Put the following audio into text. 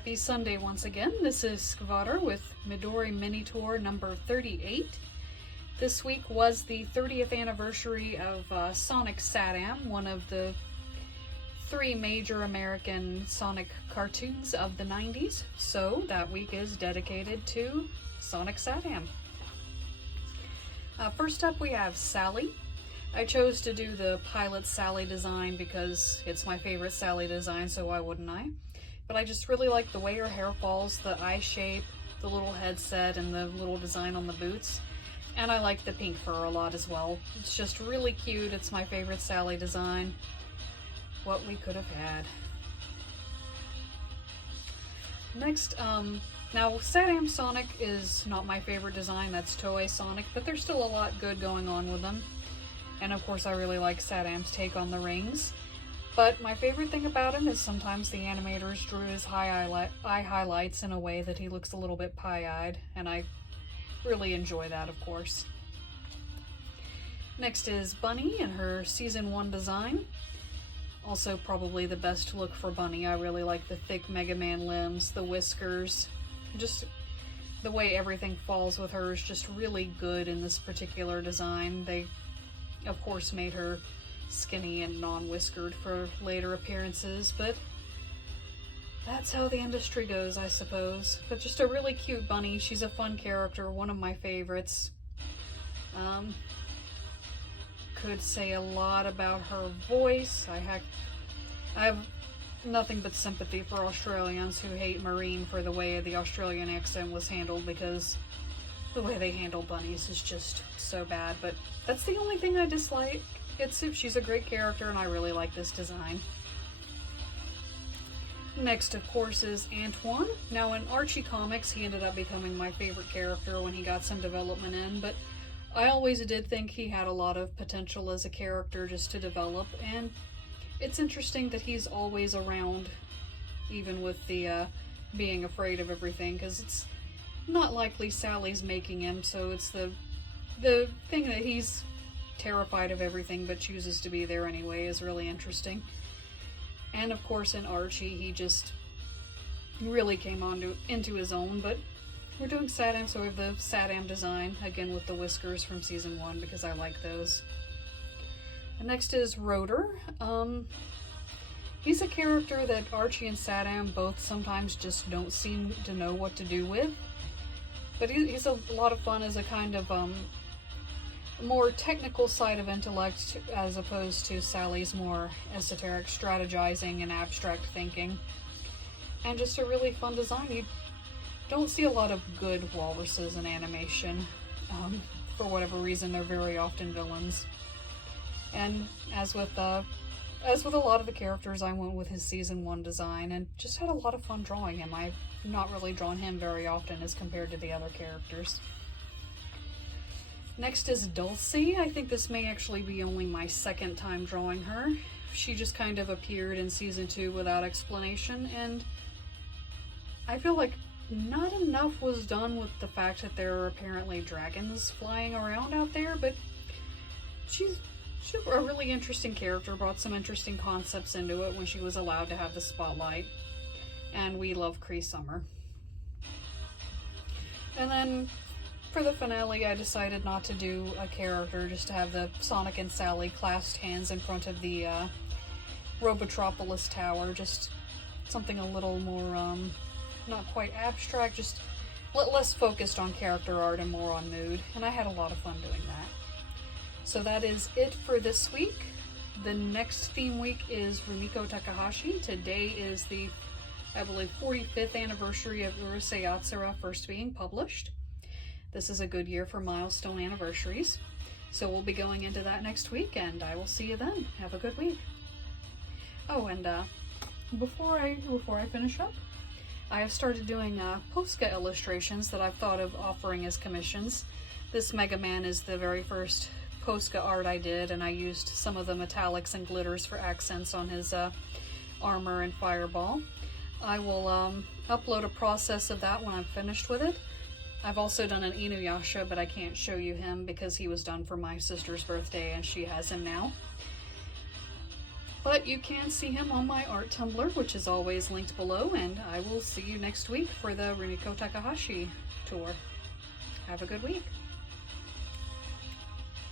Happy Sunday once again. This is Skvader with Midori Minitour number 38. This week was the 30th anniversary of Sonic SatAM, one of the three major American Sonic cartoons of the 90s. So that week is dedicated to Sonic SatAM. First up we have Sally. I chose to do the pilot Sally design because it's my favorite Sally design, so why wouldn't I? But I just really like the way her hair falls, the eye shape, the little headset, and the little design on the boots. And I like the pink fur a lot as well. It's just really cute. It's my favorite Sally design. What we could have had. Next, now SatAM Sonic is not my favorite design. That's Toei Sonic, but there's still a lot good going on with them. And of course I really like SatAM's take on the rings. But my favorite thing about him is sometimes the animators drew his eye highlights in a way that he looks a little bit pie-eyed, and I really enjoy that, of course. Next is Bunny in her Season 1 design. Also probably the best look for Bunny. I really like the thick Mega Man limbs, the whiskers, just the way everything falls with her is just really good in this particular design. They, of course, made her skinny and non-whiskered for later appearances, but that's how the industry goes, I suppose. But just a really cute bunny. She's a fun character, one of my favorites. Could say a lot about her voice. I have nothing but sympathy for Australians who hate Marine for the way the Australian accent was handled, because the way they handle bunnies is just so bad. But that's the only thing I dislike. She's a great character and I really like this design. Next, of course, is Antoine. Now in Archie comics, he ended up becoming my favorite character when he got some development in, but I always did think he had a lot of potential as a character just to develop, and it's interesting that he's always around, even with the being afraid of everything, because it's not likely Sally's making him, so it's the thing that he's terrified of everything but chooses to be there anyway is really interesting. And of course in Archie he just really came into his own, but we're doing SatAM, so we have the SatAM design, again with the whiskers from Season 1 because I like those. And next is Rotor. He's a character that Archie and SatAM both sometimes just don't seem to know what to do with, but he's a lot of fun as a kind of more technical side of intellect as opposed to Sally's more esoteric strategizing and abstract thinking. And just a really fun design. You don't see a lot of good walruses in animation. For whatever reason, they're very often villains. And as with a lot of the characters, I went with his Season 1 design and just had a lot of fun drawing him. I've not really drawn him very often as compared to the other characters. Next is Dulcie. I think this may actually be only my second time drawing her. She just kind of appeared in Season 2 without explanation, and I feel like not enough was done with the fact that there are apparently dragons flying around out there, but she's a really interesting character, brought some interesting concepts into it when she was allowed to have the spotlight, and we love Cree Summer. And then for the finale, I decided not to do a character, just to have the Sonic and Sally clasped hands in front of the Robotropolis Tower, just something a little more, not quite abstract, just less focused on character art and more on mood, and I had a lot of fun doing that. So that is it for this week. The next theme week is Rumiko Takahashi. Today is the, I believe, 45th anniversary of Urusei Yatsura first being published. This is a good year for milestone anniversaries. So we'll be going into that next week, and I will see you then. Have a good week. Oh, and before I finish up, I have started doing Posca illustrations that I've thought of offering as commissions. This Mega Man is the very first Posca art I did, and I used some of the metallics and glitters for accents on his armor and fireball. I will upload a process of that when I'm finished with it. I've also done an Inuyasha, but I can't show you him because he was done for my sister's birthday and she has him now. But you can see him on my art Tumblr, which is always linked below, and I will see you next week for the Rumiko Takahashi tour. Have a good week.